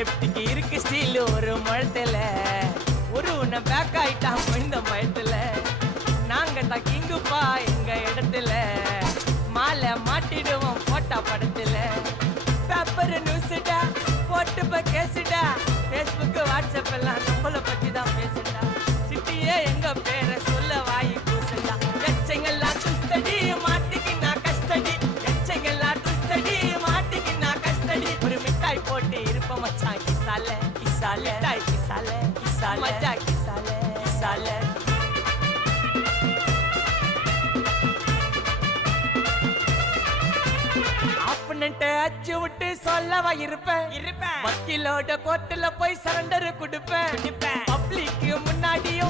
லெப்டிக்கு இருக்கு ஸ்டீல் ஒரு முழத்துல ஒரு உன்னை பேக் ஆயிட்டான் இந்த பயத்துல நாங்க தான் கிங்குப்பா எங்க இடத்துல மாலை மாட்டிடுவோம் போட்டா படத்துல பேப்பர் நியூஸ்டா போட்டு கேசுடா Facebook வாட்ஸ்அப் எல்லாம் நம்மள பத்தி தான் பேசுடா சிட்டியே எங்க பேரை சொல்ல வாய் கூசுடா எச்சங்கெல்லாம் துஸ்தடி மாட்டிக்கினா கஸ்டடி எச்சங்கெல்லாம் துஸ்தடி மாட்டிக்கினா கஸ்டடி ஒரு மிட்டாய் போட்டு இருப்ப மச்சான் கிசால கிசால மிட்டாய் கிசால கிசால மச்சா கிசால கிசால அச்சு விட்டு சொல்லவா இருப்பேன் வக்கீலோட கோர்ட்டுல போய் சரண்டர் கொடுப்பேன் பப்ளிக்கு முன்னாடியும்